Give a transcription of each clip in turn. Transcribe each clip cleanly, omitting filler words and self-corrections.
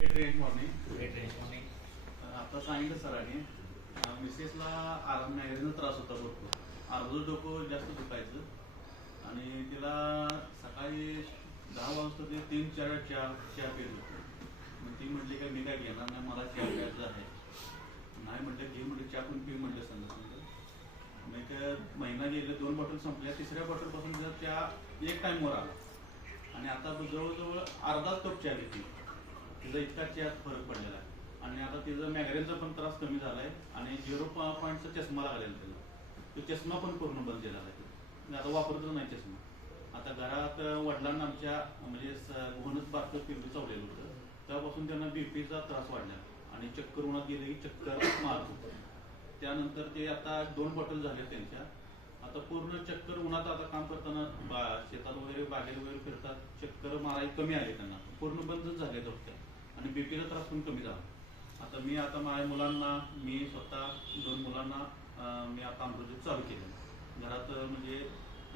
Morning आता सांगितलं सरांनी मिसेसला मॅगरेजचा त्रास होता भरपूर. अर्धं डोकं जास्त दुखायचं आणि तिला सकाळी 10 वाजता ते 3-4 चहा पित होतो. मग ती म्हटली का मी काय घेणार नाही, मला चहा प्यायचं आहे. नाही म्हटलं घे, म्हटलं चहा पण पी म्हटलं सांगितलं. मग महिना गेले, 2 बॉटल संपल्या. 3ऱ्या बॉटलपासून तिचा चहा एक टाईमवर आला आणि आता जवळजवळ अर्धा कप चहा घेतली. तिचा इतका चहात फरक पडलेला आहे आणि आता तिचा मॅग्रेनचा पण त्रास कमी झाला आहे आणि 0 पॉईंटचा चष्मा लागलेला त्याला. तो चष्मा पण पूर्ण बंद झालेला आहे. आता वापरतच नाही चष्मा. आता घरात वडिलांना आमच्या म्हणजे गुहनच बारकं पिल्लू चावलेलं होतं. तेव्हापासून त्यांना बीपीचा त्रास वाढला आणि चक्कर उन्हात गेले की चक्कर मारत होतं. त्यानंतर ते आता 2 बॉटल झाले त्यांच्या. आता पूर्ण चक्कर उन्हात आता काम करताना शेतात वगैरे बागेत वगैरे फिरतात, चक्कर मारायला कमी आले त्यांना, पूर्ण बंदच झाले डॉक्टर. आणि बीपीचा त्रास पण कमी झाला. आता माझ्या मुलांना, मी स्वतः 2 मुलांना मी आता अमृत चालू केलं घरात. म्हणजे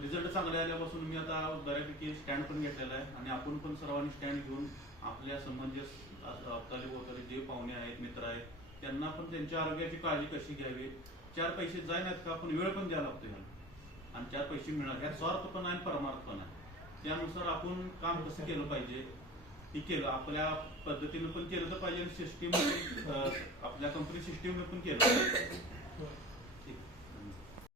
रिझल्ट चांगले आल्यापासून मी आता बऱ्यापैकी स्टँड पण घेतलेला आहे आणि आपण पण सर्वांनी स्टँड घेऊन आपल्या संबंधित अवताली वगैरे जे पाहुणे आहेत, मित्र आहेत, त्यांना पण त्यांच्या आरोग्याची काळजी कशी घ्यावी. 4 पैसे जाय नाहीत का, आपण वेळ पण द्यायला लागतो आणि 4 पैसे मिळणार. यात स्वार्थ पण आहे, परमार्थ पण आहे. त्यानुसार आपण काम कसं केलं पाहिजे ते केलं, आपल्या पद्धतीनं पण केलं तर पाहिजे. सिस्टीम आपल्या कंपनी सिस्टीमनं पण केलं पाहिजे.